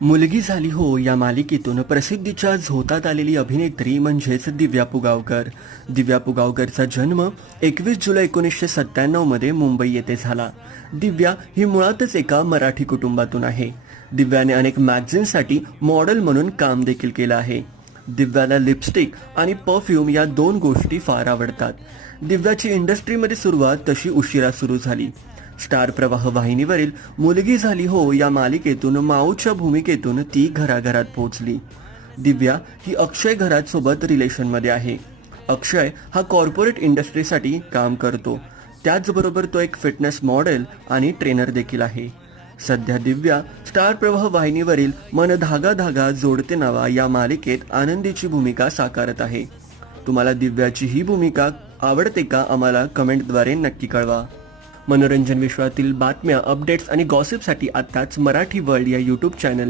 मुलगी झाली हो या मालिकेतून प्रसिद्धीच्या झोतात आलेली अभिनेत्री म्हणजेच दिव्या पुगावकर. दिव्या पुगावकरचा जन्म 21 जुलै 1997 मध्ये मुंबई येथे झाला. दिव्या ही मुळातच एका मराठी कुटुंबातून आहे. दिव्याने अनेक मॅगझिनसाठी मॉडेल म्हणून काम देखील केलं आहे. दिव्याला लिपस्टिक आणि परफ्यूम या दोन गोष्टी फार आवडतात. दिव्याची इंडस्ट्रीमध्ये सुरुवात तशी उशिरा सुरू झाली. स्टार प्रवाह वाहिनीवरील मुलगी झाली हो या मालिकेतून माऊच्या भूमिकेतून ती घराघरात पोहोचली. दिव्या ही अक्षय घरात सोबत रिलेशनमध्ये आहे. अक्षय हा कॉर्पोरेट इंडस्ट्रीसाठी काम करतो. त्याचबरोबर तो एक फिटनेस मॉडेल आणि ट्रेनर देखील आहे. सध्या दिव्या स्टार प्रवाह वाहिनीवरील मन धागा धागा जोडते नावा या मालिकेत आनंदीची भूमिका साकारत आहे. तुम्हाला दिव्याची ही भूमिका आवडते का? आम्हाला कमेंटद्वारे नक्की कळवा. मनोरंजन विश्वातील बातम्या, अपडेट्स आणि गॉसिपसाठी आत्ताच मराठी वर्ल्ड या यूट्यूब चॅनलला